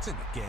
It's in the game.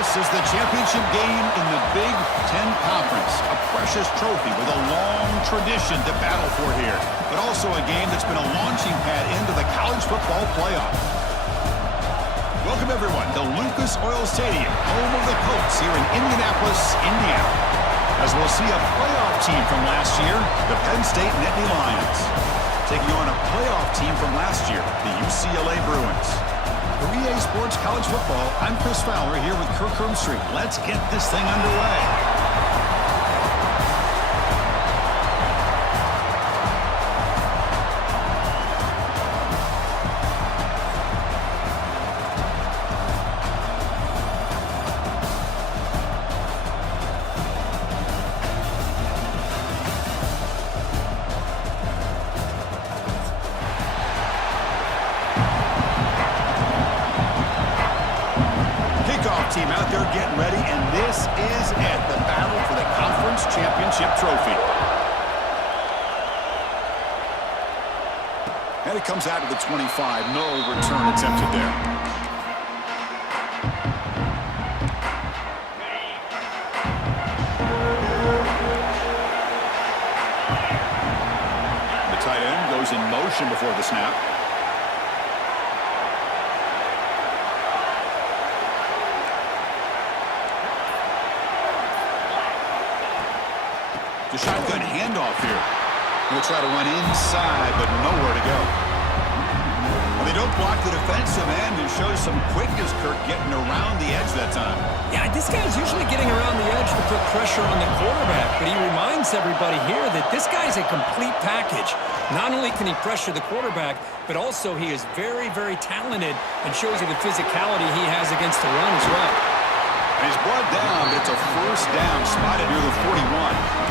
This is the championship game in the Big Ten Conference. A precious trophy with a long tradition to battle for here, but also a game that's been a launching pad into the college football playoff. Welcome, everyone, to Lucas Oil Stadium, home of the Colts here in Indianapolis, Indiana. As we'll see a playoff team from last year, the Penn State Nittany Lions, taking on a playoff team from last year, the UCLA Bruins. For EA Sports College Football, I'm Chris Fowler here with Kirk Herbstreit. Let's get this thing underway. Team out there getting ready, and this is it, the battle for the conference championship trophy. And it comes out of the 25. No return attempted there. The tight end goes in motion before the snap. The shotgun handoff here. He'll try to run inside, but nowhere to go. Well, they don't block the defensive end and show some quickness, Kirk, getting around the edge that time. Yeah, this guy's usually getting around the edge to put pressure on the quarterback, but he reminds everybody here that this guy's a complete package. Not only can he pressure the quarterback, but also he is very, very talented and shows you the physicality he has against the run as well. And he's brought down, but it's a first down spotted near the 41.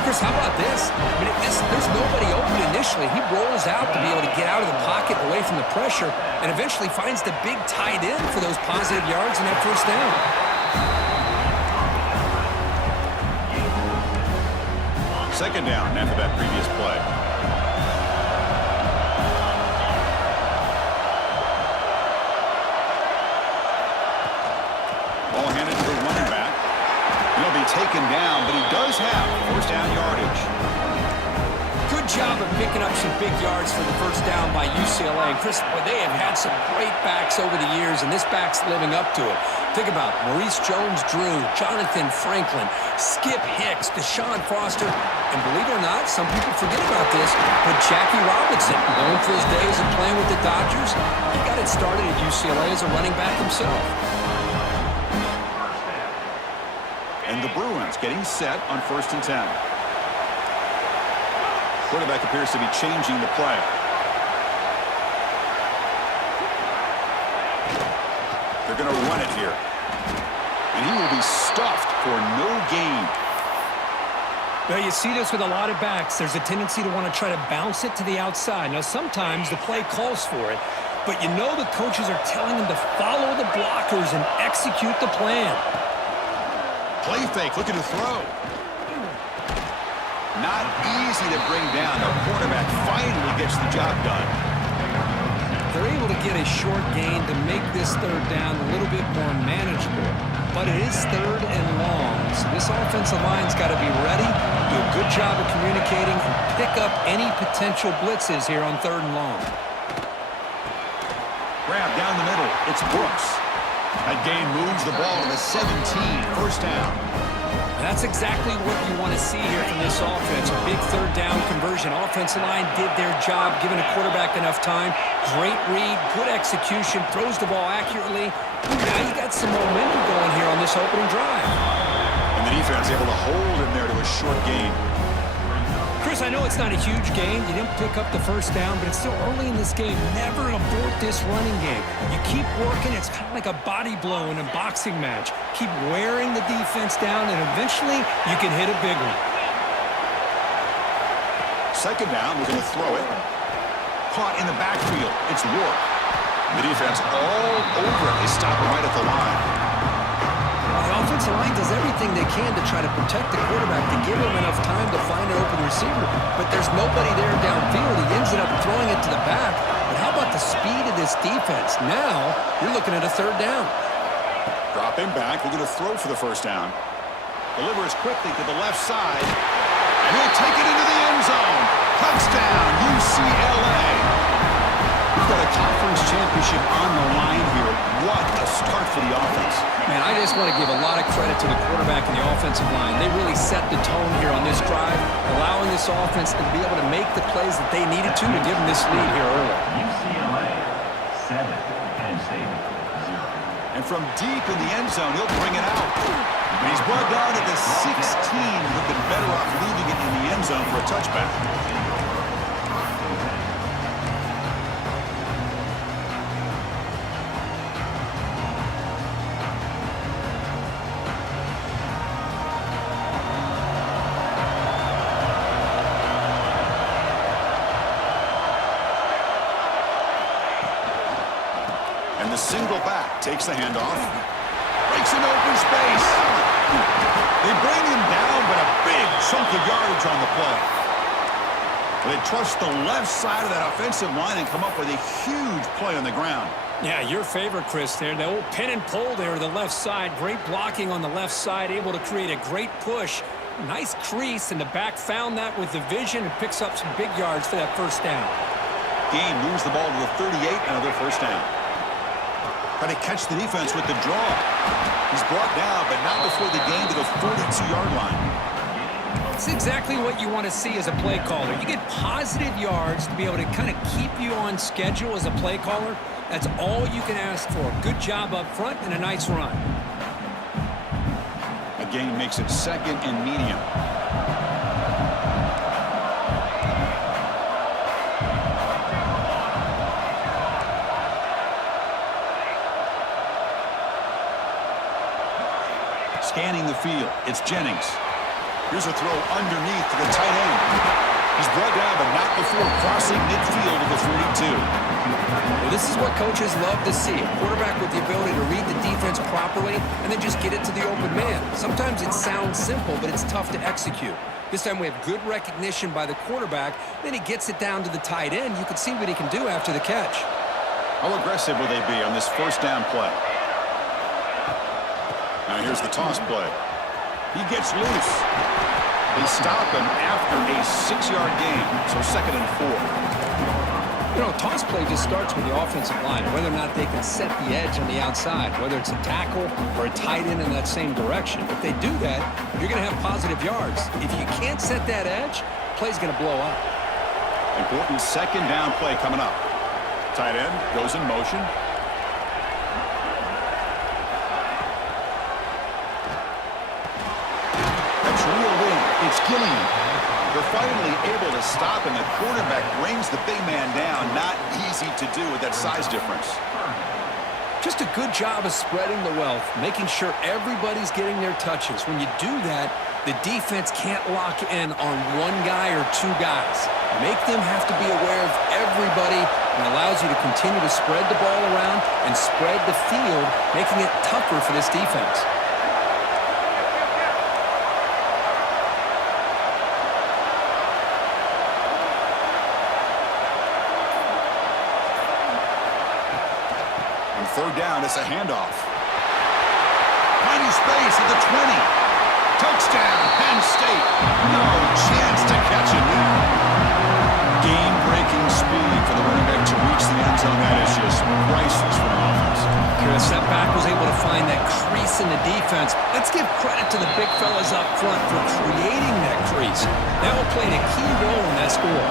Chris, how about this? I mean, there's nobody open initially. He rolls out to be able to get out of the pocket away from the pressure and eventually finds the big tight end for those positive yards in that first down. Second down after that previous play. Ball handed to the running back. He'll be taken down, but he does have first down yardage. Good job of picking up some big yards for the first down by UCLA. And Chris, boy, they have had some great backs over the years, and this back's living up to it. Think about Maurice Jones-Drew, Jonathan Franklin, Skip Hicks, Deshaun Foster, and believe it or not, some people forget about this, but Jackie Robinson, known for his days of playing with the Dodgers, he got it started at UCLA as a running back himself. And the Bruins getting set on 1st and 10. Quarterback appears to be changing the play. They're going to run it here. And he will be stuffed for no gain. Well, you see this with a lot of backs. There's a tendency to want to try to bounce it to the outside. Now, sometimes the play calls for it, but you know the coaches are telling them to follow the blockers and execute the plan. Play fake, looking to throw. Not easy to bring down. The quarterback finally gets the job done. They're able to get a short gain to make this third down a little bit more manageable. But it is third and long. So this offensive line's got to be ready, do a good job of communicating, and pick up any potential blitzes here on third and long. Grab down the middle. It's Brooks. That gain moves the ball to the 17. First down. That's exactly what you want to see here from this offense. A big third down conversion. Offensive line did their job, giving a quarterback enough time. Great read, good execution, throws the ball accurately. Now you got some momentum going here on this opening drive. And the defense able to hold him there to a short gain. Chris, I know it's not a huge game. You didn't pick up the first down, but it's still early in this game. Never abort this running game. You keep working. It's kind of like a body blow in a boxing match. Keep wearing the defense down, and eventually you can hit a big one. Second down, we're going to throw it. Caught in the backfield. It's Rourke. The defense all over it. They stop right at the line. The offensive line does everything they can to try to protect the quarterback, to give him enough time to find an open receiver. But there's nobody there downfield. He ends up throwing it to the back. But how about the speed of this defense? Now you're looking at a third down. Drop him back. We're going to throw for the first down. Delivers quickly to the left side. And he'll take it into the end zone. Touchdown, UCLA. We've got a conference championship on the line here. What a start for the offense. Man, I just want to give a lot of credit to the quarterback and the offensive line. They really set the tone here on this drive, allowing this offense to be able to make the plays that they needed to give them this lead here early. UCLA 7, Penn State 0. And from deep in the end zone, he'll bring it out. And he's brought down at the 16, looking better off leaving it in the end zone for a touchback. And the single back takes the handoff. Breaks an open space. They bring him down, but a big chunk of yardage on the play. They trust the left side of that offensive line and come up with a huge play on the ground. Yeah, your favorite, Chris, there. The old pin and pull there, the left side. Great blocking on the left side, able to create a great push. Nice crease, and the back found that with the vision and picks up some big yards for that first down. Gain moves the ball to the 38, another first down. Trying to catch the defense with the draw. He's brought down, but not before the gain to the 42-yard line. That's exactly what you want to see as a play caller. You get positive yards to be able to kind of keep you on schedule as a play caller. That's all you can ask for. Good job up front and a nice run. A gain makes it 2nd and medium. Scanning the field, it's Jennings. Here's a throw underneath to the tight end. He's brought down, but not before crossing midfield to the 42. Well, this is what coaches love to see. A quarterback with the ability to read the defense properly and then just get it to the open man. Sometimes it sounds simple, but it's tough to execute. This time we have good recognition by the quarterback. Then he gets it down to the tight end. You can see what he can do after the catch. How aggressive will they be on this 1st down play? Now here's the toss play. He gets loose. They stop him after a 6-yard gain, so 2nd and 4. You know, toss play just starts with the offensive line, whether or not they can set the edge on the outside, whether it's a tackle or a tight end in that same direction. If they do that, you're going to have positive yards. If you can't set that edge, play's going to blow up. Important 2nd down play coming up. Tight end goes in motion. That's reeled in. It's Gilliam. They're finally able to stop, and the quarterback brings the big man down. Not easy to do with that size difference. Just a good job of spreading the wealth, making sure everybody's getting their touches. When you do that, the defense can't lock in on one guy or 2 guys. Make them have to be aware of everybody, and allows you to continue to spread the ball around and spread the field, making it tougher for this defense. On 3rd down, it's a handoff. Tiny space at the 20. Touchdown, Penn State. No chance to catch it now. Game-breaking speed for the running back to reach the end zone. That is just priceless for an offense. Chris, that back was able to find that crease in the defense. Let's give credit to the big fellas up front for creating that crease. That will play a key role in that score.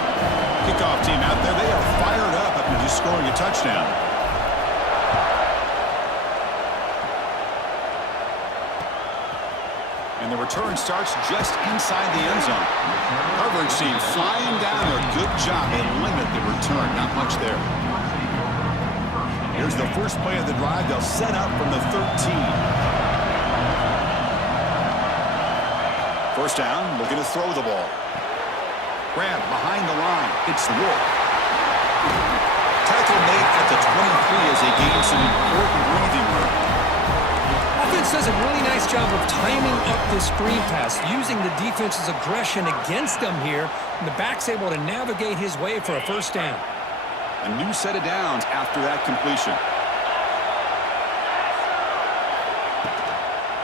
Kickoff team out there, they are fired up after just scoring a touchdown. And the return starts just inside the end zone. Coverage team flying down there. Good job. They limit the return. Not much there. Here's the first play of the drive. They'll set up from the 13. 1st down, looking to throw the ball. Grab behind the line. It's Wolf. Tackle made at the 23 as they gain some important breathing room. Offense does a really nice job of timing up this screen pass, using the defense's aggression against them here, and the back's able to navigate his way for a 1st down. A new set of downs after that completion.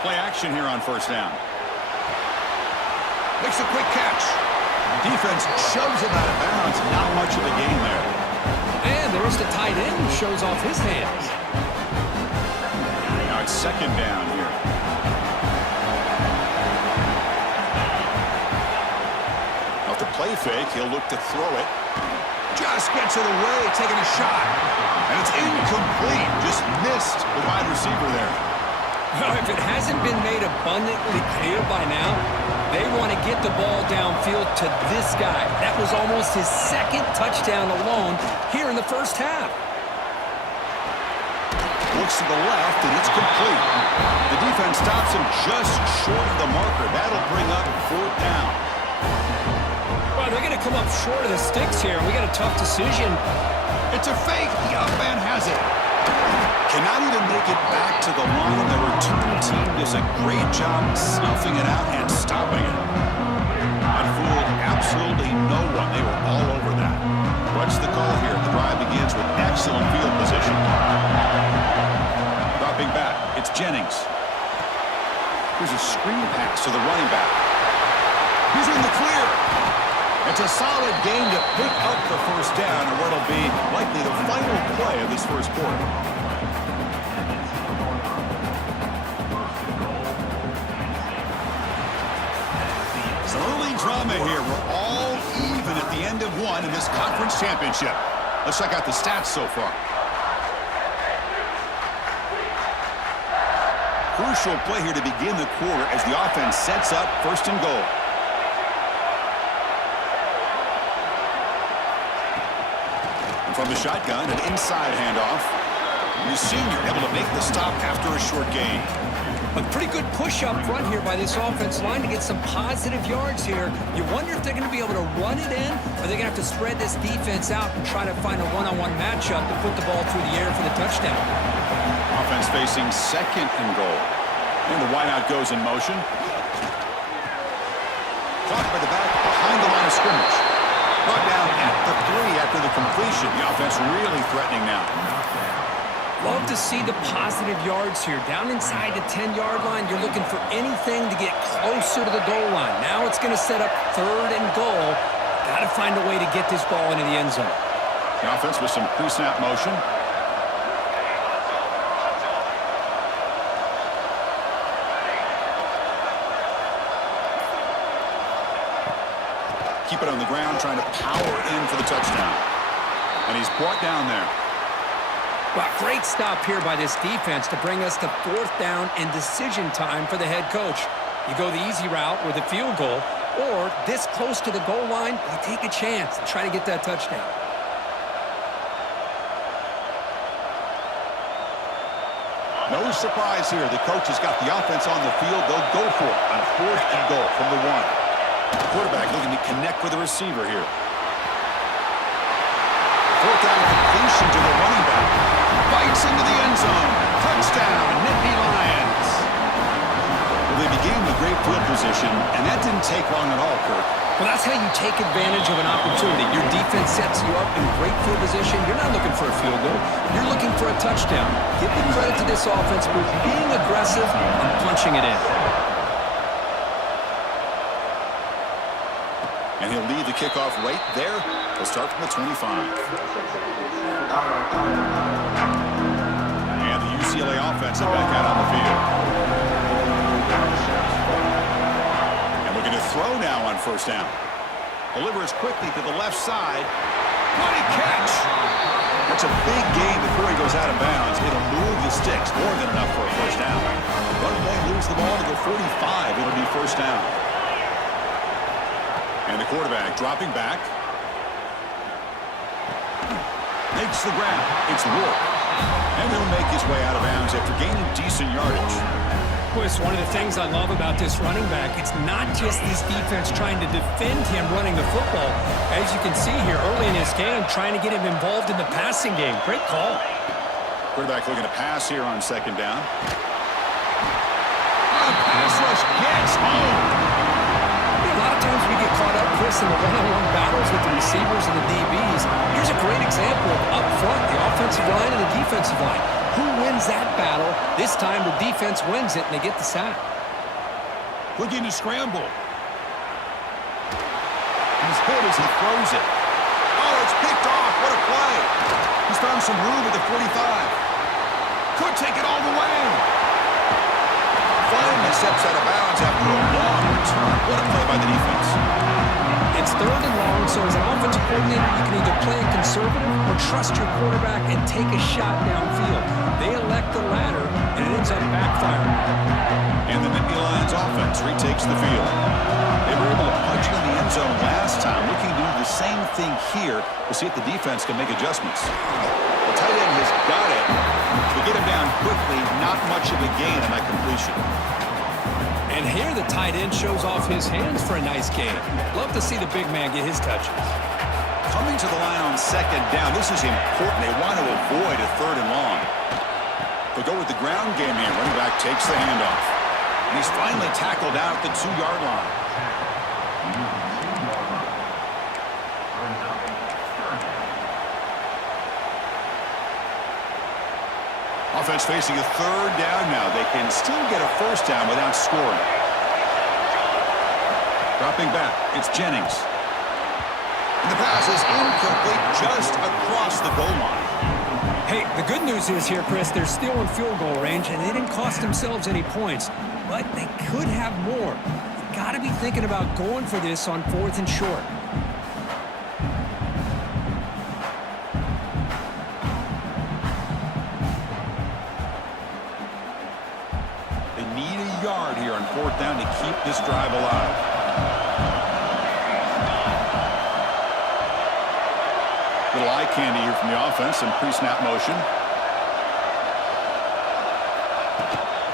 Play action here on 1st down. Makes a quick catch. Defense shoves him out of bounds. Not much of a gain there. And there's the tight end who shows off his hands. Now it's 2nd down here. Off the play fake, he'll look to throw it. Just gets it away, taking a shot. And it's incomplete. Just missed the wide receiver there. Well, if it hasn't been made abundantly clear by now, they want to get the ball downfield to this guy. That was almost his 2nd touchdown alone here in the 1st half. Looks to the left, and it's complete. The defense stops him just short of the marker. That'll bring up 4th down. Well, they're going to come up short of the sticks here. We got a tough decision. It's a fake. The up man has it. Cannot even make it back to the line. The return team does a great job snuffing it out and stopping it. That fooled absolutely no one. They were all over that. What's the call here? The drive begins with excellent field position. Dropping back, it's Jennings. Here's a screen pass to the running back. He's in the clear. It's a solid gain to pick up the 1st down, and what'll be likely the final play of this 1st quarter. drama here. We're all even at the end of one in this conference championship. Let's check out the stats so far. Crucial play here to begin the quarter as the offense sets up first and goal. And from the shotgun, an inside handoff. And the senior able to make the stop after a short gain. A pretty good push up front here by this offense line to get some positive yards here. You wonder if they're going to be able to run it in, or they're going to have to spread this defense out and try to find a one-on-one matchup to put the ball through the air for the touchdown. Offense facing second and goal. And the wideout goes in motion. Caught by the back behind the line of scrimmage. Brought down at the 3 after the completion. The offense really threatening now. Love to see the positive yards here. Down inside the 10-yard line, you're looking for anything to get closer to the goal line. Now it's going to set up third and goal. Got to find a way to get this ball into the end zone. The offense with some pre-snap motion. Keep it on the ground, trying to power in for the touchdown. And he's brought down there. Well, great stop here by this defense to bring us to fourth down and decision time for the head coach. You go the easy route with a field goal, or this close to the goal line, you take a chance and try to get that touchdown. No surprise here. The coach has got the offense on the field. They'll go for it on fourth and goal from the 1. The quarterback looking to connect with the receiver here. Fourth down completion to the running back. Bites into the end zone. Touchdown, Nittany Lions. Well, they began with great field position, and that didn't take long at all, Kirk. Well, that's how you take advantage of an opportunity. Your defense sets you up in great field position. You're not looking for a field goal. You're looking for a touchdown. Give the credit to this offense for being aggressive and punching it in. And he'll lead the kickoff right there. He'll start from the 25. And the UCLA offense is back out on the field. And looking to throw now on first down. Delivers quickly to the left side. What a catch! That's a big gain before he goes out of bounds. It'll move the sticks more than enough for a first down. But they lose the ball to the 45. It'll be first down. And the quarterback dropping back. Makes the grab. It's Rourke. And he'll make his way out of bounds after gaining decent yardage. Boy, it's one of the things I love about this running back. It's not just this defense trying to defend him running the football. As you can see here early in his game, trying to get him involved in the passing game. Great call. Quarterback looking to pass here on second down. Pass rush gets home. A lot of times we get caught up, Chris, in the one-on-one battles with the receivers and the DBs. Here's a great example of up front, the offensive line and the defensive line. Who wins that battle? This time the defense wins it, and they get the sack. Looking to scramble. He's hit as he throws it. Oh, it's picked off. What a play. He's found some room at the 45. Could take it all the way. Finally steps out of bounds after a long return. What a play by the defense. It's third and long, so as an offensive coordinator, you can either play it conservative or trust your quarterback and take a shot downfield. They elect the latter, and it ends up backfiring. And the Nittany Lions offense retakes the field. They were able to punch it in the end zone last time, looking to do the same thing here to see if the defense can make adjustments. The tight end has got it. To get him down quickly, not much of a gain on that completion. And here the tight end shows off his hands for a nice gain. Love to see the big man get his touches. Coming to the line on second down, this is important. They want to avoid a third and long. They go with the ground game here. Running back takes the handoff. And he's finally tackled out at the 2-yard line. Offense facing a third down now. They can still get a first down without scoring. Dropping back, it's Jennings. And the pass is incomplete just across the goal line. Hey, the good news is here, Chris, they're still in field goal range, and they didn't cost themselves any points. But they could have more. got to be thinking about going for this on 4th and short. They need a yard here on 4th down to keep this drive alive. Little eye candy here from the offense and pre-snap motion.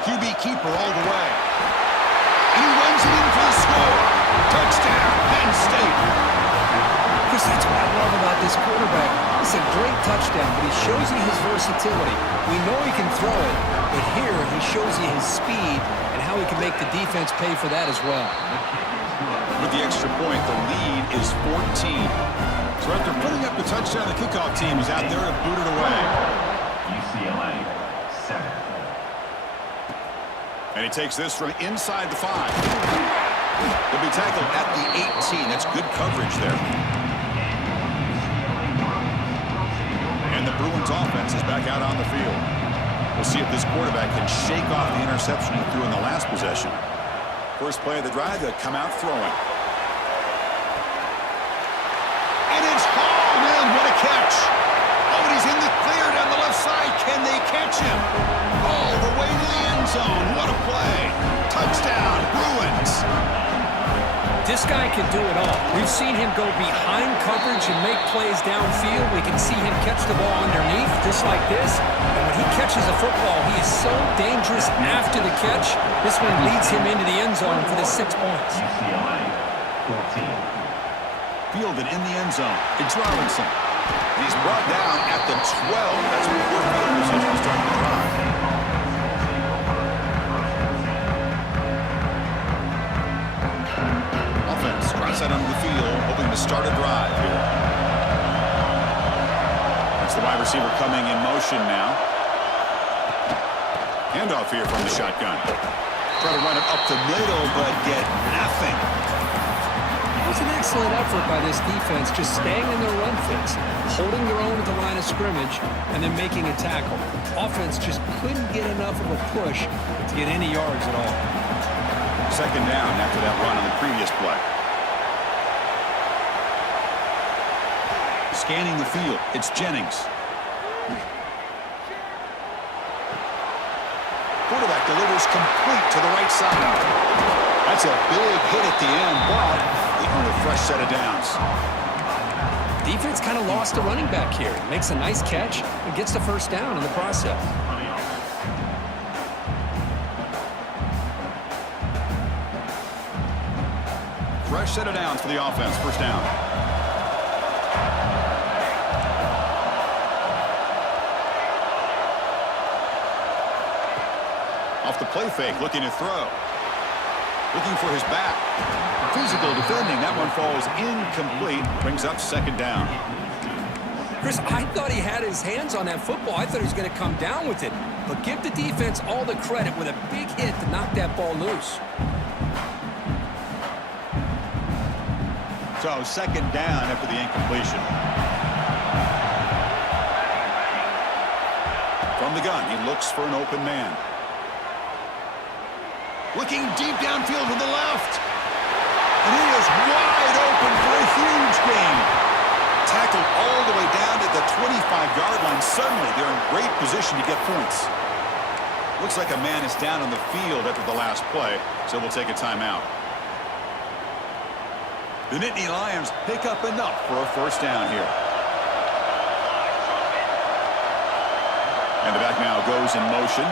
QB keeper all the way. And he runs it in for the score. Touchdown, Penn State. Chris, that's what I love about this quarterback. It's a great touchdown, but he shows you his versatility. We know he can throw it, but here he shows you his speed and how he can make the defense pay for that as well. With the extra point, the lead is 14. So after putting up the touchdown, the kickoff team is out there to boot it away. UCLA 7. And he takes this from inside the 5. He'll be tackled at the 18. That's good coverage there. And the Bruins offense is back out on the field. We'll see if this quarterback can shake off the interception he threw in the last possession. First play of the drive, they'll come out throwing. And it's hauled in. What a catch. Oh, and he's in the clear down the left side. Can they catch him? All the way to the end zone. What a play. Touchdown, Bruins. This guy can do it all. We've seen him go behind coverage and make plays downfield. We can see him catch the ball underneath, just like this. And when he catches a football, he is so dangerous after the catch. This one leads him into the end zone for the 6 points. UCLA 14. Fielded in the end zone. It's Robinson. He's brought down at the 12. That's what we're field position starting to drive. Offense drives out onto the field, hoping to start a drive here. That's the wide receiver coming in motion now. Handoff here from the shotgun. Try to run it up the middle, but get nothing. It was an excellent effort by this defense, just staying in their run fix, holding their own at the line of scrimmage, and then making a tackle. Offense just couldn't get enough of a push to get any yards at all. Second down after that run on the previous play. Scanning the field, it's Jennings. Quarterback delivers complete to the right side. That's a big hit at the end, but they earn a fresh set of downs. Defense kind of lost a running back here. Makes a nice catch and gets the first down in the process. Fresh set of downs for the offense. First down. Off the play fake, looking to throw. Looking for his back. Physical defending. That one falls incomplete. Brings up second down. Chris, I thought he had his hands on that football. I thought he was going to come down with it. But give the defense all the credit with a big hit to knock that ball loose. So second down after the incompletion. From the gun, he looks for an open man. Looking deep downfield to the left. And he is wide open for a huge gain. Tackled all the way down to the 25-yard line. Suddenly, they're in great position to get points. Looks like a man is down on the field after the last play, so we'll take a timeout. The Nittany Lions pick up enough for a first down here. And the back now goes in motion.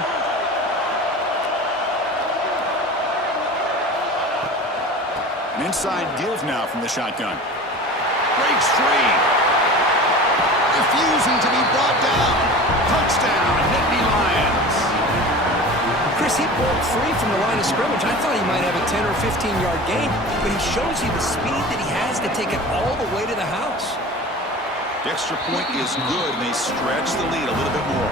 An inside deals now from the shotgun. Breaks free. Refusing to be brought down. Touchdown, Nittany Lions. Chris, he broke free from the line of scrimmage. I thought he might have a 10 or 15-yard gain, but he shows you the speed that he has to take it all the way to the house. The extra point is good, and they stretch the lead a little bit more.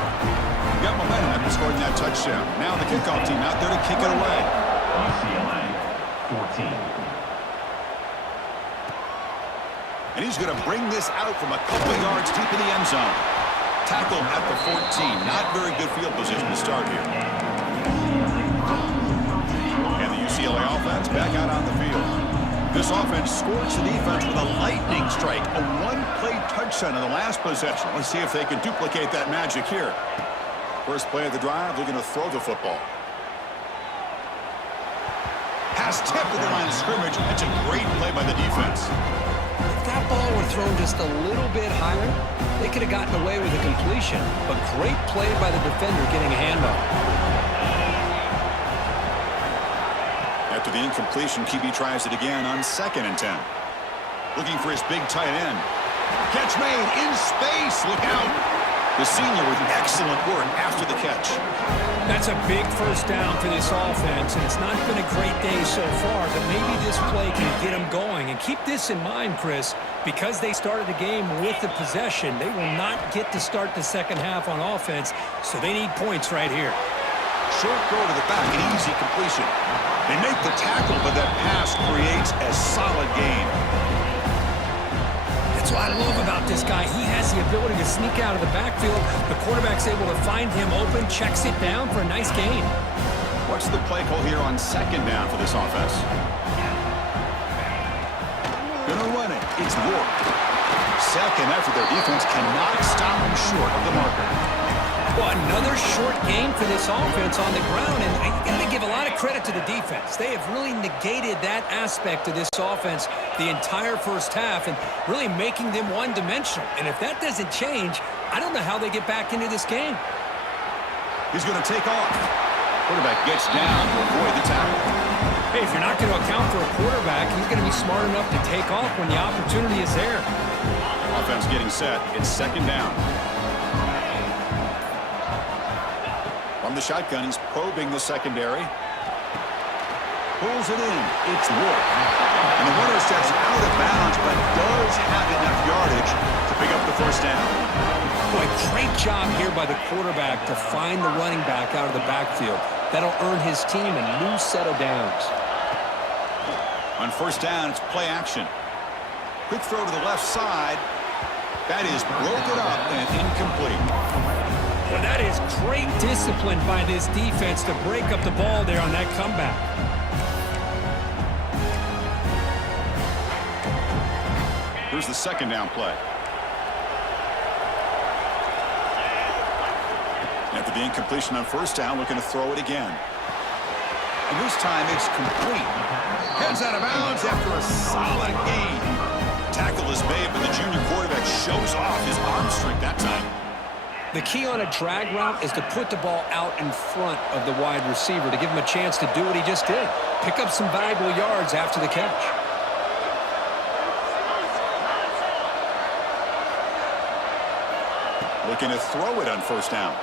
Got momentum after scoring that touchdown. Now the kickoff team out there to kick it away. UCLA 14. And he's going to bring this out from a couple of yards deep in the end zone. Tackle at the 14. Not very good field position to start here. And the UCLA offense offense back out on the field. This offense scorched the defense with a lightning strike, a one-play touchdown in the last possession. Let's see if they can duplicate that magic here. First play of the drive, they're going to throw the football. Pass tipped to the line of scrimmage. It's a great play by the defense. If that ball were thrown just a little bit higher, they could have gotten away with a completion. But great play by the defender getting a handoff. After the incompletion, QB tries it again on 2nd and 10. Looking for his big tight end. Catch made in space. Look out. The senior with excellent work after the catch. That's a big first down for this offense, and it's not been a great day so far, but maybe this play can get them going. And keep this in mind, Chris, because they started the game with the possession, they will not get to start the second half on offense, so they need points right here. Short throw to the back, an easy completion. They make the tackle, but that pass creates a solid gain. That's what I love about this guy. He has the ability to sneak out of the backfield. The quarterback's able to find him open, checks it down for a nice gain. What's the play call here on 2nd down for this offense? Gonna run it. It's York. Second effort, their defense cannot stop him short of the marker. Well, another short game for this offense on the ground, and you got to give a lot of credit to the defense. They have really negated that aspect of this offense the entire first half and really making them one-dimensional. And if that doesn't change, I don't know how they get back into this game. He's going to take off. Quarterback gets down to avoid the tackle. Hey, if you're not going to account for a quarterback, he's going to be smart enough to take off when the opportunity is there. Offense getting set. It's 2nd down. From the shotgun, he's probing the secondary. Pulls it in. It's Wolf. And the runner steps out of bounds, but does have enough yardage to pick up the first down. Boy, great job here by the quarterback to find the running back out of the backfield. That'll earn his team a new set of downs. On first down, it's play action. Quick throw to the left side. That is broken up and incomplete. Well, that is great discipline by this defense to break up the ball there on that comeback. Here's the 2nd down play. After the incompletion on first down, looking to throw it again. And this time it's complete. Heads out of bounds after a solid gain. Tackle is made, but the junior quarterback shows off his arm strength that time. The key on a drag route is to put the ball out in front of the wide receiver to give him a chance to do what he just did. Pick up some valuable yards after the catch. Looking to throw it on first down.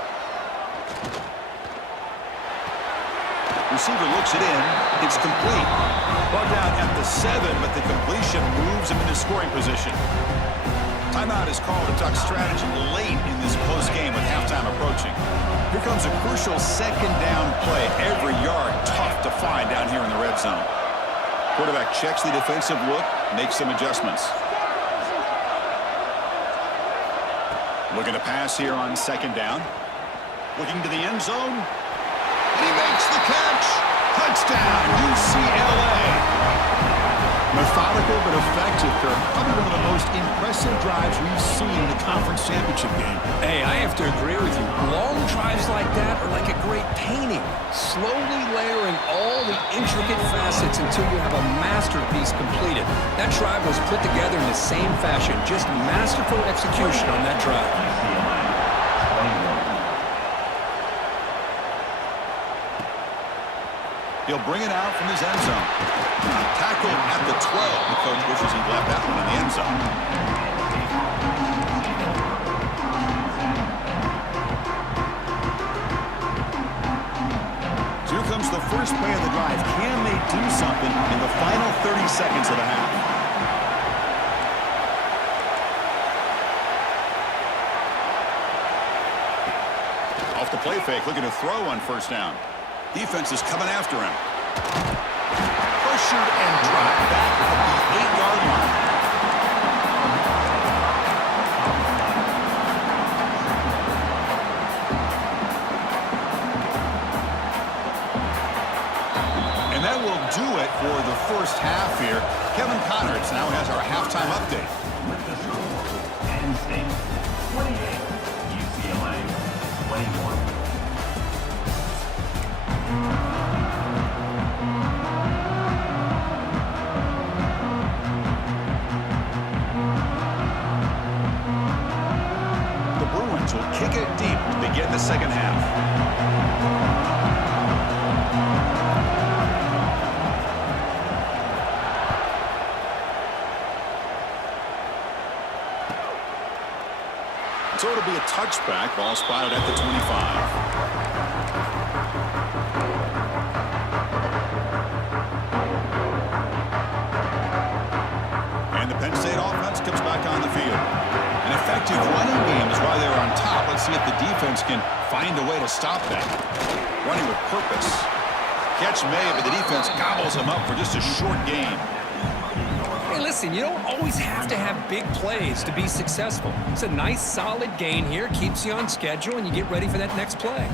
Receiver looks it in. It's complete. Ball down at the 7, but the completion moves him into scoring position. Timeout is called to talk strategy late in this close game with halftime approaching. Here comes a crucial 2nd down play. Every yard tough to find down here in the red zone. Quarterback checks the defensive look, makes some adjustments. Looking to pass here on 2nd down. Looking to the end zone. He makes the catch. Touchdown, UCLA. Methodical but effective, Kirk. Probably one of the most impressive drives we've seen in a conference championship game. Hey, I have to agree with you. Long drives like that are like a great painting. Slowly layering all the intricate facets until you have a masterpiece completed. That drive was put together in the same fashion. Just masterful execution on that drive. He'll bring it out from his end zone. Tackled at the 12. The coach wishes he'd left that one in the end zone. So here comes the first play of the drive. Can they do something in the final 30 seconds of the half? Off the play fake, looking to throw on first down. Defense is coming after him. Pressured and dropped back at the 8-yard line. And that will do it for Monarchs now has our halftime update. With the score, Penn State 28, UCLA 21. The Bruins will kick it deep to begin the second half. So it'll be a touchback, ball spotted at the 25. And the Penn State offense comes back on the field. An effective running game is why they're on top. Let's see if the defense can find a way to stop that. Running with purpose. Catch made, but the defense gobbles him up for just a short gain. Hey, listen, you don't always have to have big plays to be successful. It's a nice, solid gain here, keeps you on schedule, and you get ready for that next play.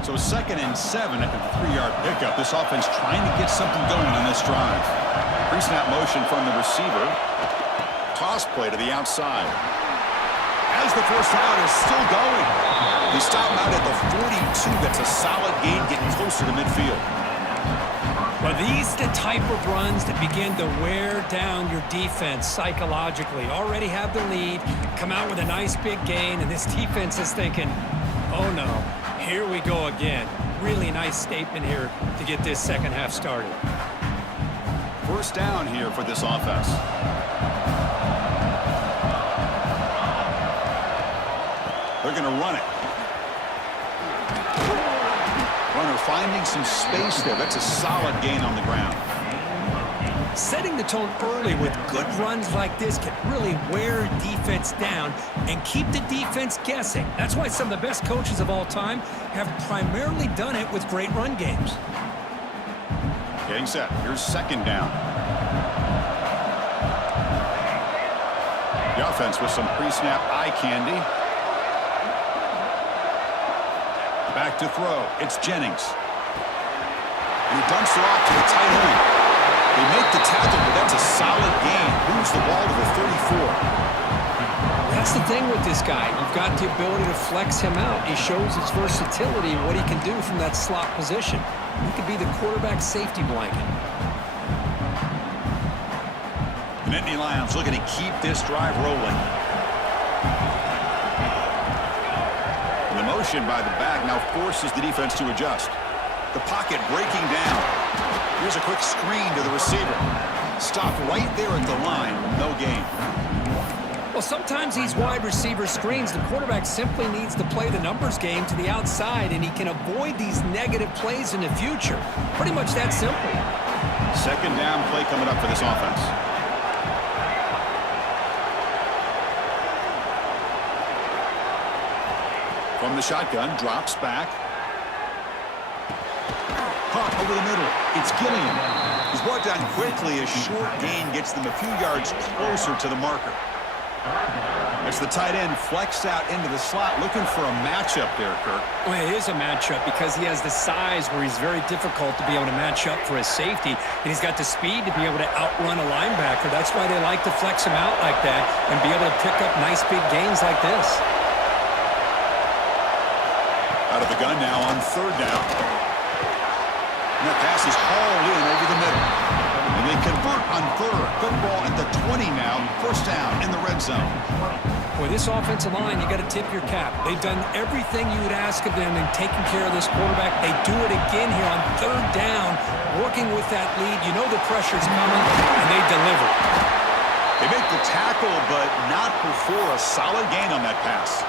So 2nd and 7 after the 3-yard pickup. This offense trying to get something going on this drive. Pre-snap motion from the receiver. Toss play to the outside. As the first down is still going. They stop him out at the 42. That's a solid gain, getting closer to midfield. Well, these are the type of runs that begin to wear down your defense psychologically. Already have the lead, come out with a nice big gain, and this defense is thinking, oh no, here we go again. Really nice statement here to get this second half started. First down here for this offense. They're going to run it. Runner finding some space there. That's a solid gain on the ground. Setting the tone early with good runs like this can really wear defense down and keep the defense guessing. That's why some of the best coaches of all time have primarily done it with great run games. Getting set. Here's 2nd down. The offense with some pre-snap eye candy. Back to throw. It's Jennings. And he dumps it off to the tight end. They make the tackle, but that's a solid gain. Moves the ball to the 34. That's the thing with this guy. You've got the ability to flex him out. He shows his versatility and what he can do from that slot position. He could be the quarterback safety blanket. The Nittany Lions looking to keep this drive rolling. The motion by the back now forces the defense to adjust. The pocket breaking down. Here's a quick screen to the receiver. Stop right there at the line. No gain. Well, sometimes these wide receiver screens, the quarterback simply needs to play the numbers game to the outside, and he can avoid these negative plays in the future. Pretty much that simple. 2nd down play coming up for this offense. From the shotgun, drops back. Caught over the middle. It's Gilliam. He's brought down quickly. A short gain gets them a few yards closer to the marker. As the tight end flexed out into the slot, looking for a matchup there, Kirk. Well, it is a matchup because he has the size where he's very difficult to be able to match up for his safety, and he's got the speed to be able to outrun a linebacker. That's why they like to flex him out like that and be able to pick up nice big gains like this. Out of the gun now on 3rd down. And that pass is hauled in over the middle. And they convert on 3rd. Good ball at the 20 now. First down in the red zone. Boy, this offensive line, you got to tip your cap. They've done everything you would ask of them in taking care of this quarterback. They do it again here on 3rd down, working with that lead. You know the pressure's coming, and they deliver. They make the tackle, but not before a solid gain on that pass.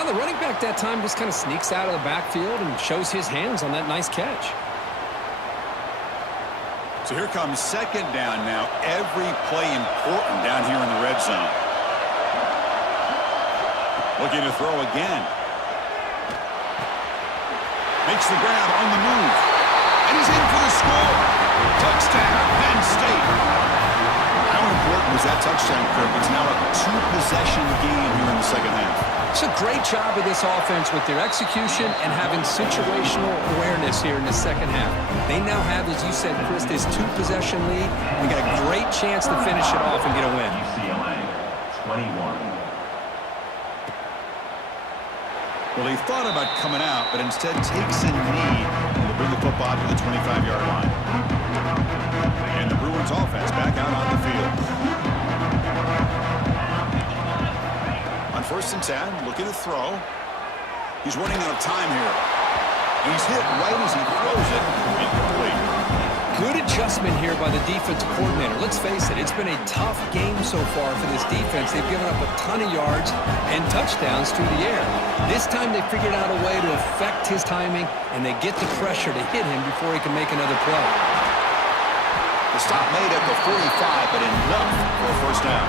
Well, the running back that time just kind of sneaks out of the backfield and shows his hands on that nice catch. So here comes 2nd down now. Every play important down here in the red zone. Looking to throw again. Makes the grab on the move. And he's in for the score. Touchdown, Penn State. How important was that touchdown, Kirk? It's now a two-possession game here in the second half. It's a great job of this offense with their execution and having situational awareness here in the second half. They now have, as you said, Chris, this two-possession lead. They got a great chance to finish it off and get a win. UCLA 21. Well, he thought about coming out, but instead takes a knee and will bring the football to the 25-yard line. And the Bruins offense back out on the field. On 1st and 10, looking to throw. He's running out of time here. And he's hit right as he throws it. Incomplete. Good adjustment here by the defensive coordinator. Let's face it, it's been a tough game so far for this defense. They've given up a ton of yards and touchdowns through the air. This time they figured out a way to affect his timing, and they get the pressure to hit him before he can make another play. The stop made at the 45, but enough for a first down.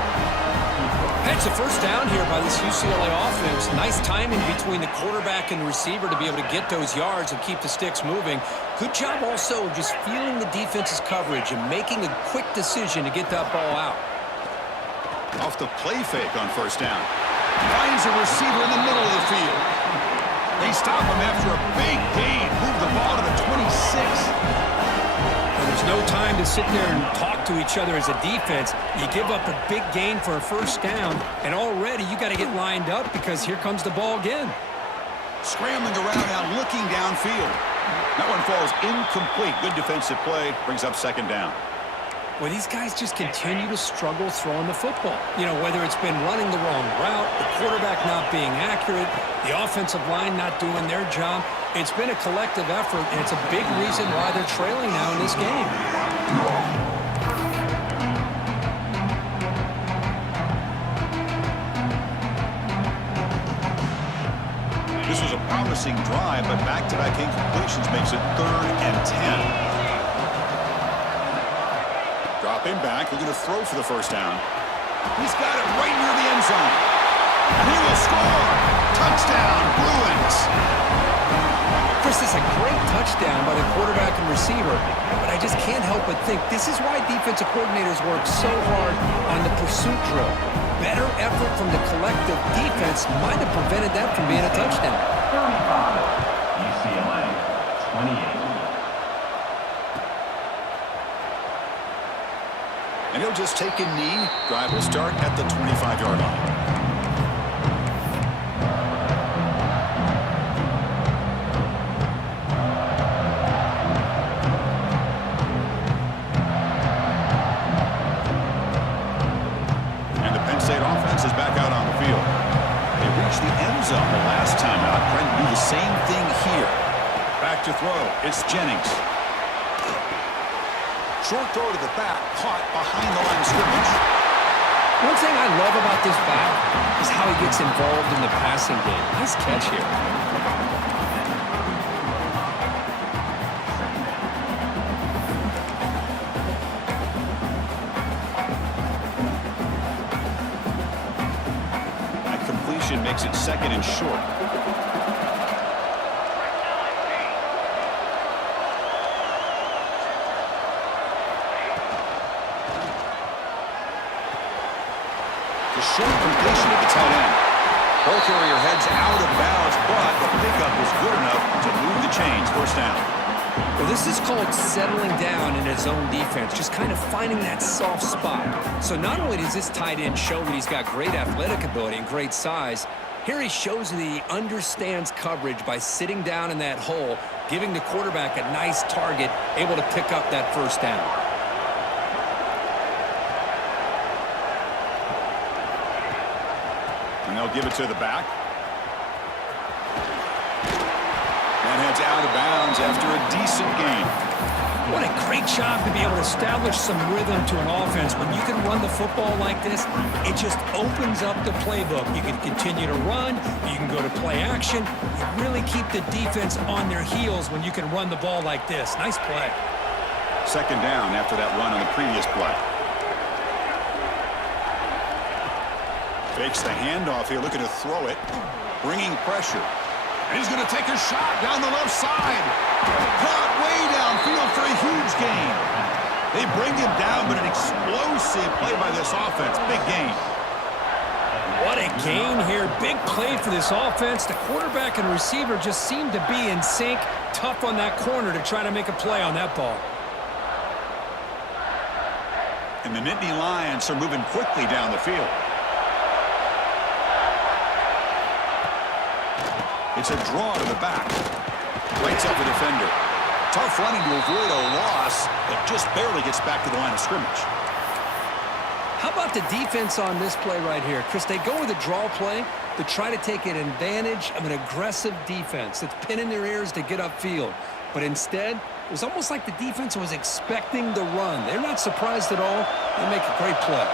That's a first down here by this UCLA offense. Nice timing between the quarterback and the receiver to be able to get those yards and keep the sticks moving. Good job also just feeling the defense's coverage and making a quick decision to get that ball out. Off the play fake on first down. Finds a receiver in the middle of the field. They stop him after a big gain. Move the ball to the 26. There's no time to sit there and talk to each other as a defense. You give up a big gain for a first down, and already you got to get lined up because here comes the ball again. Scrambling around now, looking downfield. That one falls incomplete. Good defensive play. Brings up second down. Well, these guys just continue to struggle throwing the football. You know, whether it's been running the wrong route, the quarterback not being accurate, the offensive line not doing their job. It's been a collective effort, and it's a big reason why they're trailing now in this game. This was a promising drive, but back-to-back incompletions makes it 3rd and 10. Dropping back, looking to throw for the first down. He's got it right near the end zone. And he will score. Touchdown, Bruins. Chris, this is a great touchdown by the quarterback and receiver, but I just can't help but think this is why defensive coordinators work so hard on the pursuit drill. Better effort from the collective defense might have prevented that from being a touchdown. 35. UCLA 28. And he'll just take a knee. Drive will start at the 25-yard line. And the Penn State offense is back out on the field. They reached the end zone the last time out. Trying to do the same thing here. Back to throw. It's Jennings. Short throw to the back, caught behind the line of scrimmage. One thing I love about this back is how he gets involved in the passing game. Nice catch here. That completion makes it 2nd and short. Short completion to the tight end. Ball carrier heads out of bounds, but the pickup was good enough to move the chains. First down. Well, this is called settling down in his own defense, just kind of finding that soft spot. So not only does this tight end show that he's got great athletic ability and great size, here he shows that he understands coverage by sitting down in that hole, giving the quarterback a nice target, able to pick up that first down. And they'll give it to the back. And heads out of bounds after a decent gain. What a great job to be able to establish some rhythm to an offense. When you can run the football like this, it just opens up the playbook. You can continue to run. You can go to play action. You really keep the defense on their heels when you can run the ball like this. Nice play. Second down after that run on the previous play. Fakes the handoff here, looking to throw it. Bringing pressure. And he's going to take a shot down the left side. Caught way downfield for a huge gain. They bring him down, but an explosive play by this offense. Big gain. What a gain here. Big play for this offense. The quarterback and receiver just seem to be in sync. Tough on that corner to try to make a play on that ball. And the Nittany Lions are moving quickly down the field. It's a draw to the back. Lights up the defender. Tough running to avoid a loss, but just barely gets back to the line of scrimmage. How about the defense on this play right here? Chris, they go with a draw play to try to take an advantage of an aggressive defense that's pinning their ears to get upfield. But instead, it was almost like the defense was expecting the run. They're not surprised at all. They make a great play.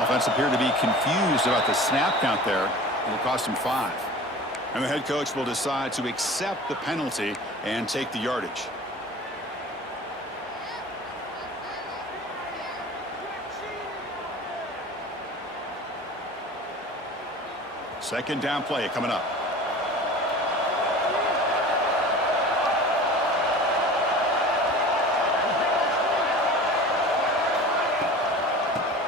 Offense appeared to be confused about the snap count there. It'll cost him 5. And the head coach will decide to accept the penalty and take the yardage. Second down play coming up.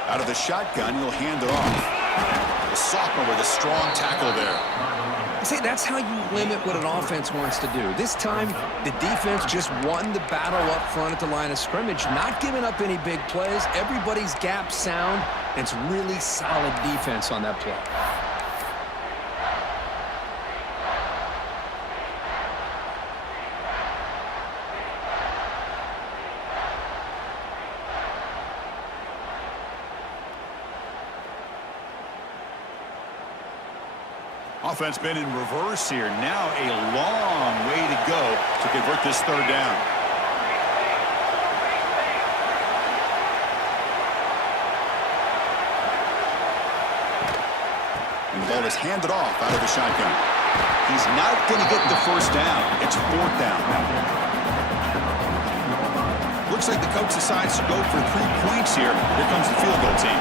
Out of the shotgun, he'll hand it off. The sophomore with a strong tackle there. See, that's how you limit what an offense wants to do. This time, the defense just won the battle up front at the line of scrimmage, not giving up any big plays. Everybody's gap sound. It's really solid defense on that play. Offense been in reverse here. Now a long way to go to convert this third down. And the ball is handed off out of the shotgun. He's not going to get the first down. It's 4th down. Looks like the coach decides to go for 3 points here. Here comes the field goal team.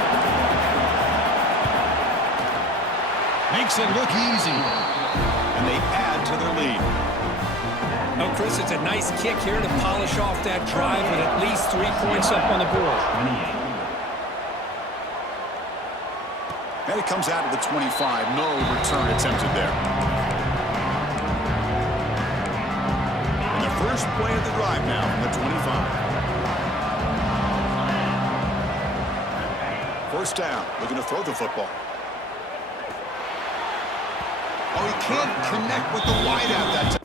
Makes it look easy. And they add to their lead. Oh, Chris, it's a nice kick here to polish off that drive with at least 3 points up on the board. And it comes out of the 25. No return attempted there. And the first play of the drive now from the 25. First down. Looking to throw the football. Oh, he can't connect with the wideout that time.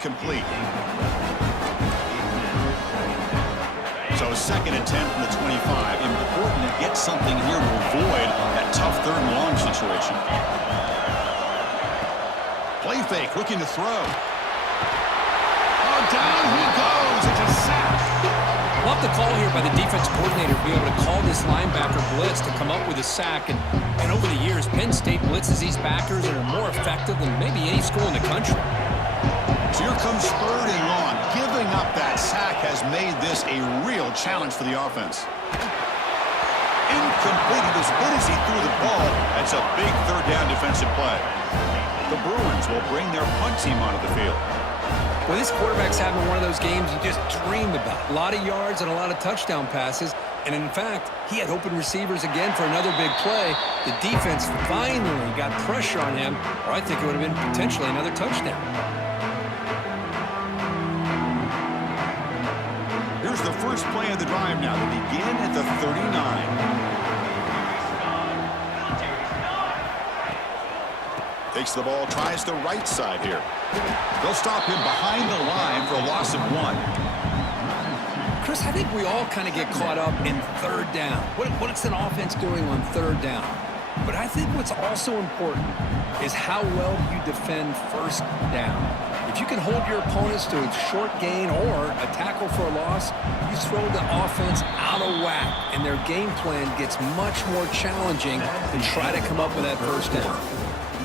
Complete. So 2nd and 10 from the 25. Important to get something here to avoid that tough 3rd and long situation. Play fake, looking to throw. Down he goes. It's a sack. Love the call here by the defense coordinator to be able to call this linebacker blitz to come up with a sack. And over the years, Penn State blitzes these backers and are more effective than maybe any school in the country. So here comes 3rd and long. Giving up that sack has made this a real challenge for the offense. Incomplete. As good as he threw the ball, that's a big 3rd down defensive play. The Bruins will bring their punt team onto the field. Well, this quarterback's having one of those games you just dreamed about. A lot of yards and a lot of touchdown passes. And in fact, he had open receivers again for another big play. The defense finally got pressure on him, or I think it would have been potentially another touchdown. Here's the first play of the drive now. They begin at the 39. Takes the ball, tries the right side here. They'll stop him behind the line for a loss of 1. Chris, I think we all kind of get caught up in 3rd down. What's an offense doing on 3rd down? But I think what's also important is how well you defend 1st down. If you can hold your opponents to a short gain or a tackle for a loss, you throw the offense out of whack, and their game plan gets much more challenging to try to come up with that 1st down.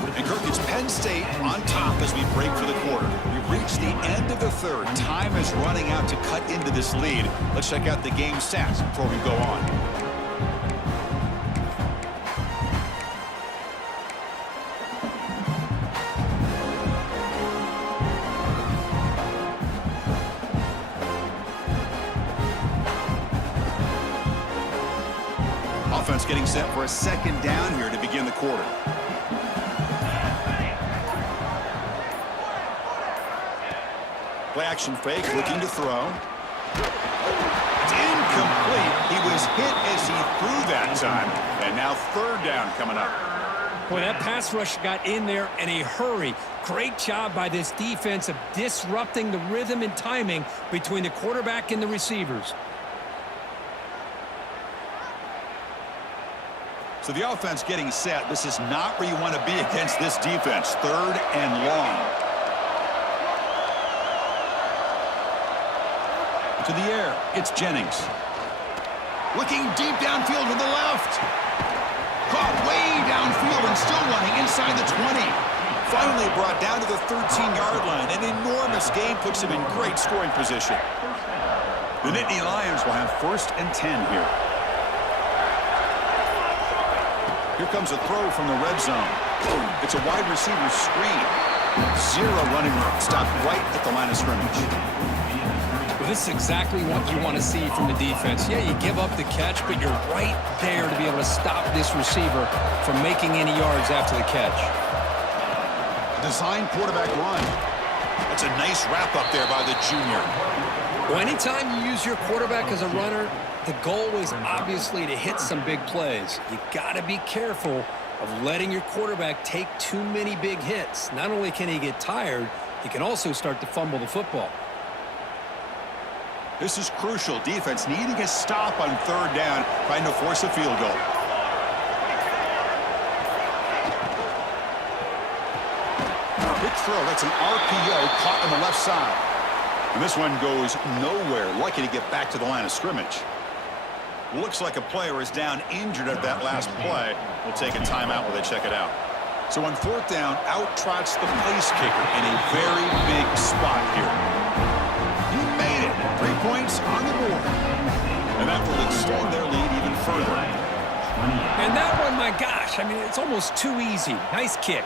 And Kirk, it's Penn State on top as we break for the quarter. We've reached the end of the third. Time is running out to cut into this lead. Let's check out the game stats before we go on. Offense getting set for a second down here to begin the quarter. Play action fake, looking to throw. It's incomplete. He was hit as he threw that time. And now third down coming up. Boy, that pass rush got in there in a hurry. Great job by this defense of disrupting the rhythm and timing between the quarterback and the receivers. So the offense getting set. This is not where you want to be against this defense. Third and long. To the air, it's Jennings. Looking deep downfield to the left. Caught way downfield and still running inside the 20. Finally brought down to the 13-yard line. An enormous gain puts him in great scoring position. The Nittany Lions will have 1st and 10 here. Here comes a throw from the red zone. It's a wide receiver screen. Zero running room. Stopped right at the line of scrimmage. Well, this is exactly what you want to see from the defense. Yeah, you give up the catch, but you're right there to be able to stop this receiver from making any yards after the catch. Design quarterback run. That's a nice wrap up there by the junior. Well, anytime you use your quarterback as a runner, the goal is obviously to hit some big plays. You got to be careful of letting your quarterback take too many big hits. Not only can he get tired, he can also start to fumble the football. This is crucial. Defense needing a stop on third down, trying to force a field goal. Big throw. That's an RPO caught on the left side. And this one goes nowhere. Lucky to get back to the line of scrimmage. Looks like a player is down injured at that last play. We'll take a timeout while they check it out. So on fourth down, out trots the place kicker in a very big spot here. He made it. 3 points on the board. And that will extend their lead even further. And that one, my gosh, I mean, it's almost too easy. Nice kick.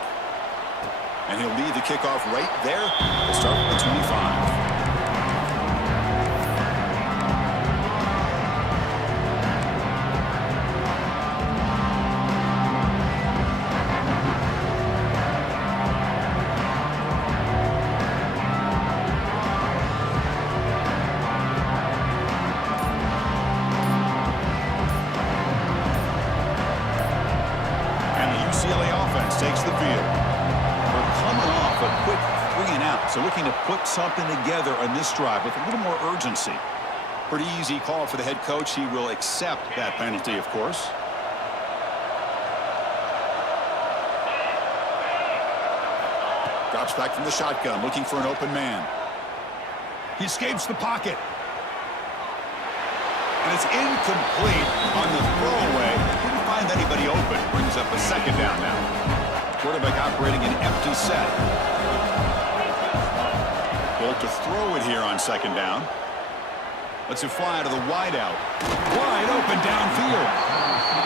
And he'll lead the kickoff right there. We'll start with the 25. So looking to put something together on this drive with a little more urgency. Pretty easy call for the head coach. He will accept that penalty, of course. Drops back from the shotgun, looking for an open man. He escapes the pocket. And it's incomplete on the throwaway. Didn't find anybody open. Brings up a second down now. Quarterback operating an empty set. Bolt to throw it here on second down. Lets it fly to the wideout. Wide open downfield.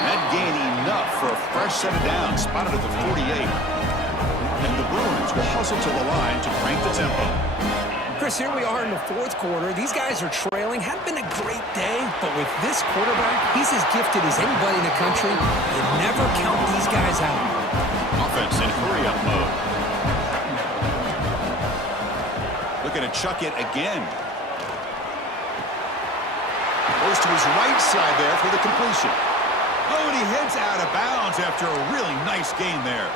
That gain enough for a fresh set of downs. Spotted at the 48. And the Bruins will hustle to the line to crank the tempo. Chris, here we are in the fourth quarter. These guys are trailing. Hadn't been a great day, but with this quarterback, he's as gifted as anybody in the country. You never count these guys out. Offense in hurry-up mode. Looking to chuck it again. Goes to his right side there for the completion. Oh, and he heads out of bounds after a really nice gain there.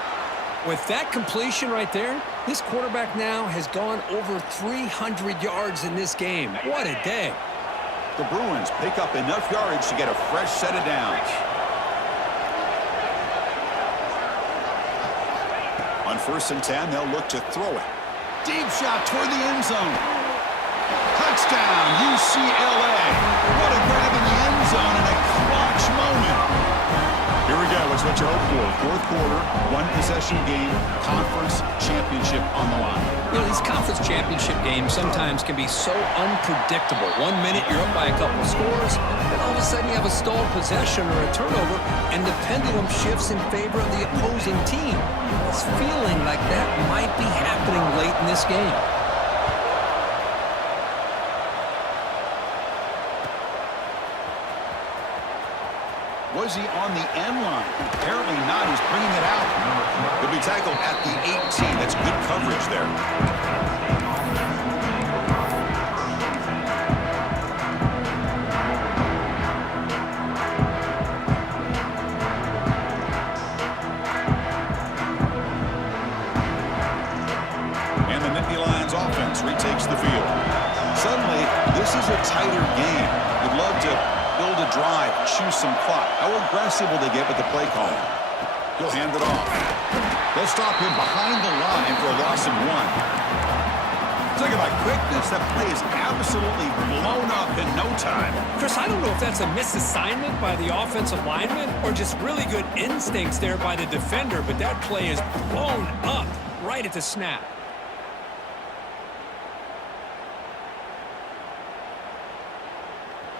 With that completion right there, this quarterback now has gone over 300 yards in this game. What a day. The Bruins pick up enough yardage to get a fresh set of downs. On 1st and 10, they'll look to throw it. Deep shot toward the end zone. Touchdown, UCLA. What a grab in the end zone in a clutch moment. Here we go. It's what you hope for. Fourth quarter, one-possession game, conference championship on the line. You know, these conference championship games sometimes can be so unpredictable. 1 minute you're up by a couple of scores, and all of a sudden you have a stalled possession or a turnover, and the pendulum shifts in favor of the opposing team. It's feeling like that might be happening late in this game. Was he on the end line? Apparently not. He's bringing it out. He'll be tackled at the 18. That's good coverage there. And the Nittany Lions offense retakes the field. Suddenly, this is a tighter game. You'd love to build a drive, choose some clock. How aggressive will they get with the play call? He'll hand it off. They'll stop him behind the line for a loss of 1. Talk about quickness. That play is absolutely blown up in no time. Chris, I don't know if that's a misassignment by the offensive lineman or just really good instincts there by the defender, but that play is blown up right at the snap.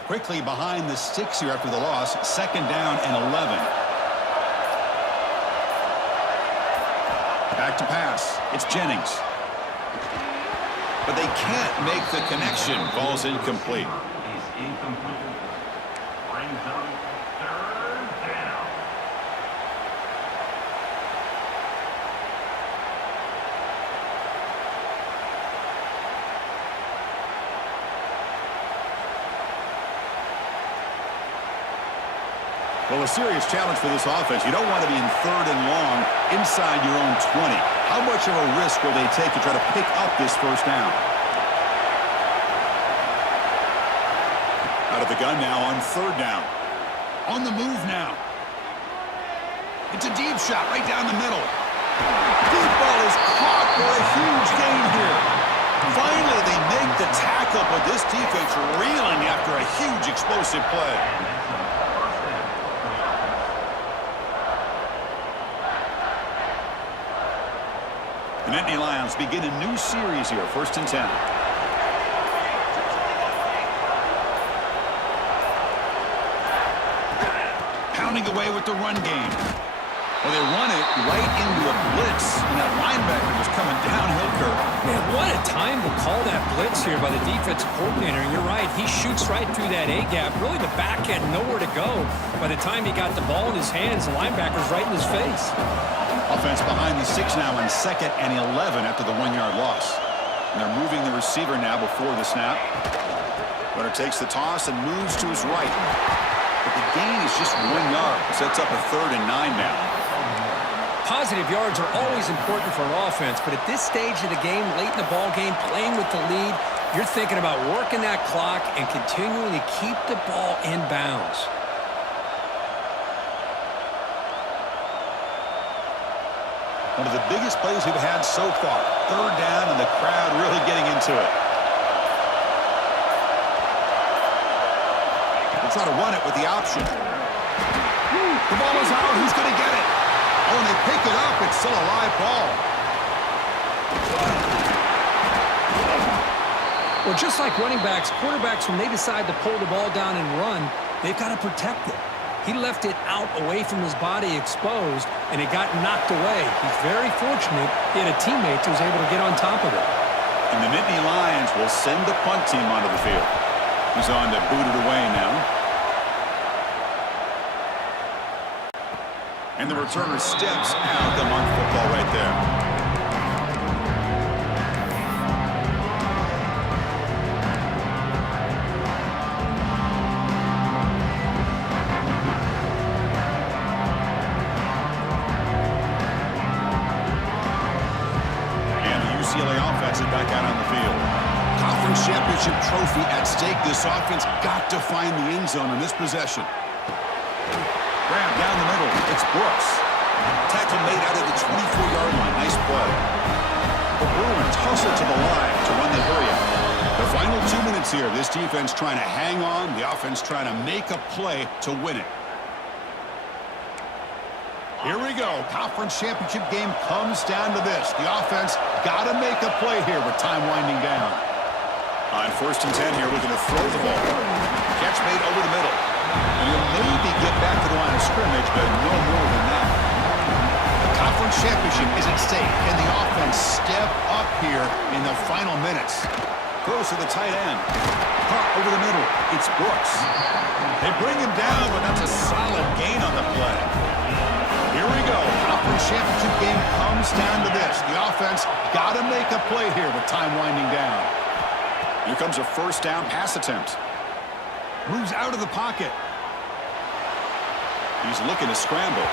Quickly behind the sticks here after the loss. 2nd down and 11. Back to pass. It's Jennings. But they can't make the connection. Ball's incomplete. Is incomplete. Brings up 3rd down. Well, a serious challenge for this offense. You don't want to be in 3rd and long inside your own 20. How much of a risk will they take to try to pick up this 1st down? Out of the gun now on 3rd down. On the move now. It's a deep shot right down the middle. Deep ball is caught for a huge gain here. Finally, they make the tackle, but this defense reeling after a huge explosive play. The Nittany Lions begin a new series here, 1st and 10. Pounding away with the run game. Well, they run it right into a blitz, and that linebacker was coming downhill curve. Man, what a time to call that blitz here by the defensive coordinator. And you're right, he shoots right through that A-gap. Really, the back had nowhere to go. By the time he got the ball in his hands, the linebacker's right in his face. Offense behind the 6 now on 2nd and 11 after the 1-yard loss. And they're moving the receiver now before the snap. Runner takes the toss and moves to his right. But the gain is just 1 yard. Sets up a 3rd and 9 now. Positive yards are always important for an offense, but at this stage of the game, late in the ball game, playing with the lead, you're thinking about working that clock and continuing to keep the ball in bounds. One of the biggest plays we've had so far. 3rd down, and the crowd really getting into it. They'll try to run it with the option. The ball is out. Who's going to get it? Oh, and they pick it up. It's still a live ball. Well, just like running backs, quarterbacks, when they decide to pull the ball down and run, they've got to protect it. He left it out away from his body exposed, and it got knocked away. He's very fortunate he had a teammate who was able to get on top of it. And the Nittany Lions will send the punt team onto the field. He's on to boot it away now. And the returner steps out. The mark football right there. Back out on the field. Conference championship trophy at stake. This offense got to find the end zone on this possession. Grab down the middle. It's Brooks. Tackle made out of the 24-yard line. Nice play. The Bruins hustle to the line to run the hurry up. The final 2 minutes here. This defense trying to hang on. The offense trying to make a play to win it. Here we go. Conference championship game comes down to this. The offense got to make a play here with time winding down. On 1st and 10 here, looking to throw the ball. Catch made over the middle. And he'll maybe get back to the line of scrimmage, but no more than that. The conference championship is at stake. Can the offense step up here in the final minutes? Throws to the tight end. Caught over the middle. It's Brooks. They bring him down, but that's a solid gain on the play. Here we go. Conference championship game comes down to this. The offense got to make a play here with time winding down. Here comes a 1st down pass attempt. Moves out of the pocket. He's looking to scramble.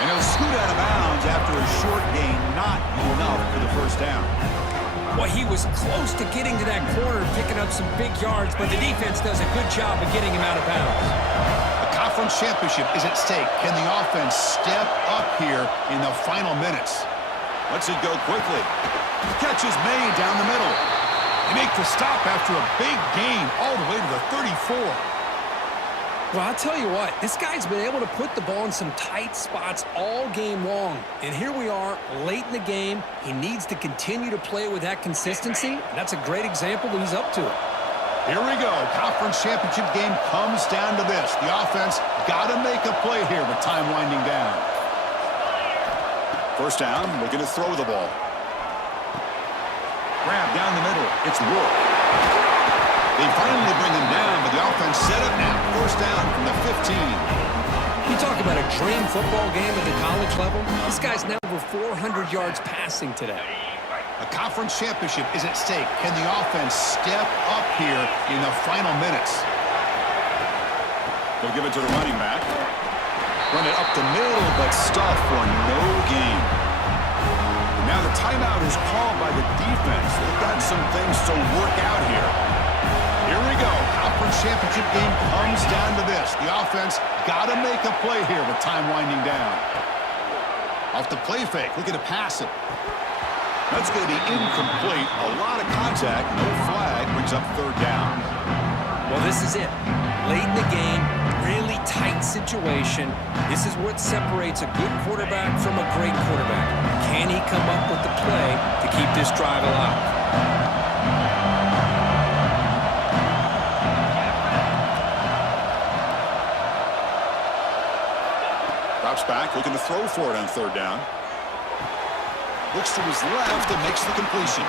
And he'll scoot out of bounds after a short gain, not enough for the 1st down. Well, he was close to getting to that corner, picking up some big yards, but the defense does a good job of getting him out of bounds. The conference championship is at stake. Can the offense step up here in the final minutes? Lets it go quickly. The catch is made down the middle. They make the stop after a big gain all the way to the 34. Well, I'll tell you what, this guy's been able to put the ball in some tight spots all game long. And here we are, late in the game. He needs to continue to play with that consistency. And that's a great example that he's up to it. Here we go. Conference championship game comes down to this. The offense got to make a play here with time winding down. 1st down, looking to throw the ball. Grab down the middle. It's Rourke. They finally bring him down, but the offense set up now. 1st down from the 15. You talk about a dream football game at the college level. This guy's now over 400 yards passing today. A conference championship is at stake. Can the offense step up here in the final minutes? They'll give it to the running back. Run it up the middle, but stuff for no gain. Now the timeout is called by the defense. They've got some things to work out here. Here we go. Conference championship game comes down to this. The offense got to make a play here with time winding down. Off the play fake, looking to pass it. That's going to be incomplete. A lot of contact, no flag, brings up 3rd down. Well, this is it. Late in the game, really tight situation. This is what separates a good quarterback from a great quarterback. Can he come up with the play to keep this drive alive? Drops back, looking to throw for it on 3rd down. Looks to his left and makes the completion.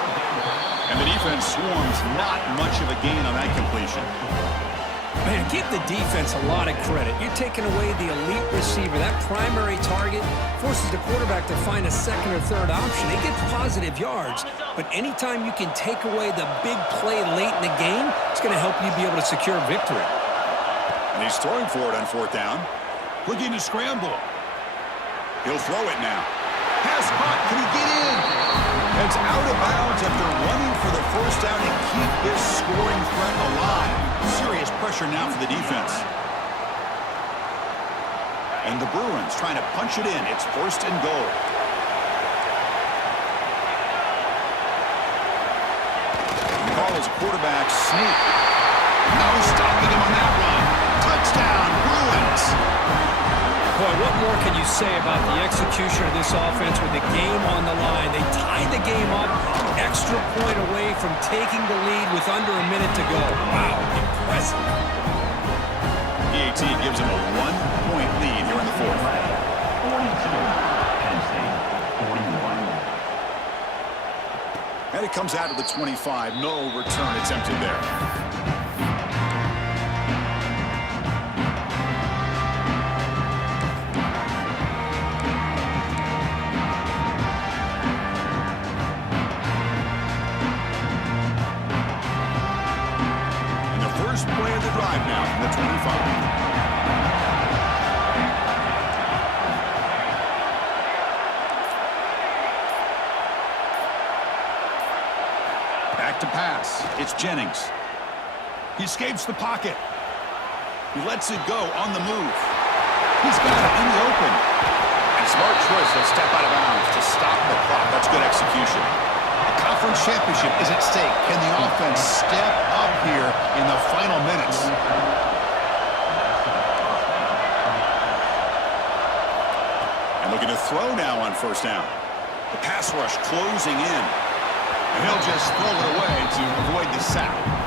And the defense swarms, not much of a gain on that completion. Man, give the defense a lot of credit. You're taking away the elite receiver. That primary target forces the quarterback to find a 2nd or 3rd option. He gets positive yards, but anytime you can take away the big play late in the game, it's going to help you be able to secure victory. And he's throwing for it on 4th down. Looking to scramble. He'll throw it now. Pass caught. Can he get in? It's out of bounds after running for the 1st down and keep this scoring threat alive. Serious pressure now for the defense. And the Bruins trying to punch it in. It's 1st and goal. He calls quarterback sneak. No stopping him on that one. Touchdown, Bruins. Boy, what more can you say about the execution of this offense with the game on the line? They tied the game up, extra point away from taking the lead with under a minute to go. Wow, impressive. PAT gives him a 1-point lead here in the 4th. 42, Penn State, 41. And it comes out of the 25. No return attempted there. Now from the 25. Back to pass. It's Jennings. He escapes the pocket. He lets it go on the move. He's got it in the open. And smart choice to step out of bounds to stop the clock. That's good execution. A conference championship is at stake. Can the offense step up here in the final minutes? And the Looking to throw now on first down. The pass rush closing in. And he'll just throw it away to avoid the sack.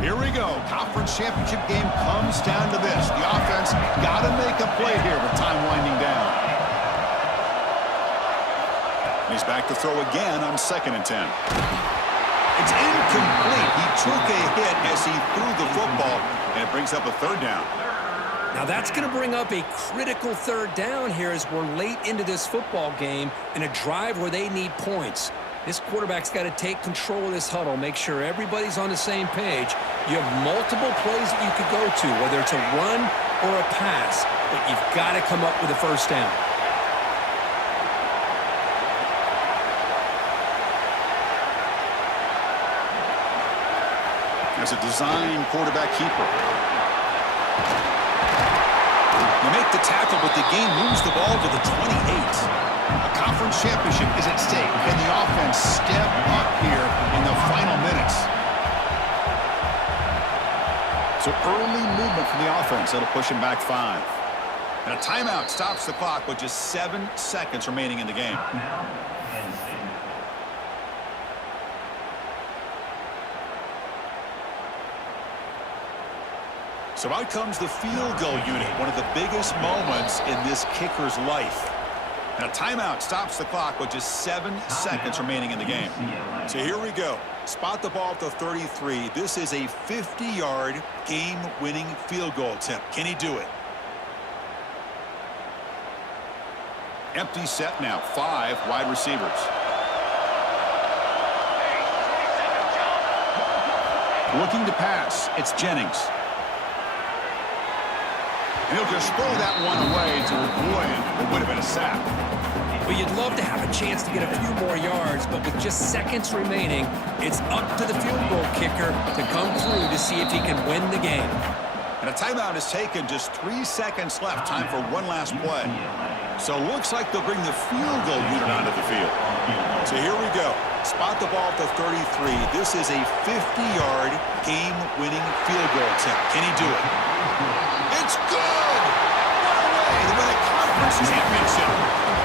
Here we go. Conference championship game comes down to this. The offense got to make a play here with time winding down. He's back to throw again on 2nd and 10. It's incomplete. He took a hit as he threw the football, and it brings up a 3rd down. Now that's going to bring up a critical 3rd down here as we're late into this football game in a drive where they need points. This quarterback's got to take control of this huddle, make sure everybody's on the same page. You have multiple plays that you could go to, whether it's a run or a pass, but you've got to come up with a 1st down. As a design quarterback keeper. You make the tackle, but the game moves the ball to the 28. A conference championship is at stake. Can the offense step up here in the final minutes? So early movement from the offense. That'll push him back 5. And a timeout stops the clock with just 7 seconds remaining in the game. Now, Penn State. So out comes the field goal unit, one of the biggest moments in this kicker's life. And a timeout stops the clock with just 7 seconds remaining in the game. So here we go. Spot the ball at the 33. This is a 50-yard game-winning field goal attempt. Can he do it? Empty set now. 5 wide receivers. Looking to pass. It's Jennings. And he'll just throw that one away to avoid what would have been a sack. Well, you'd love to have a chance to get a few more yards, but with just seconds remaining, it's up to the field goal kicker to come through to see if he can win the game. And a timeout is taken. Just 3 seconds left. Time for one last play. So it looks like they'll bring the field goal unit onto the field. So here we go. Spot the ball at the 33. This is a 50-yard game-winning field goal attempt. Can he do it? It's good! What a way to win a conference championship.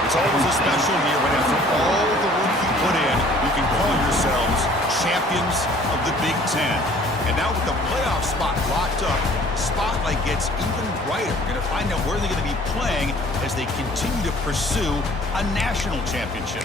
It's always a special year when after all the work you put in, you can call yourselves champions of the Big Ten. And now with the playoff spot locked up, spotlight gets even brighter. We're going to find out where they're going to be playing as they continue to pursue a national championship.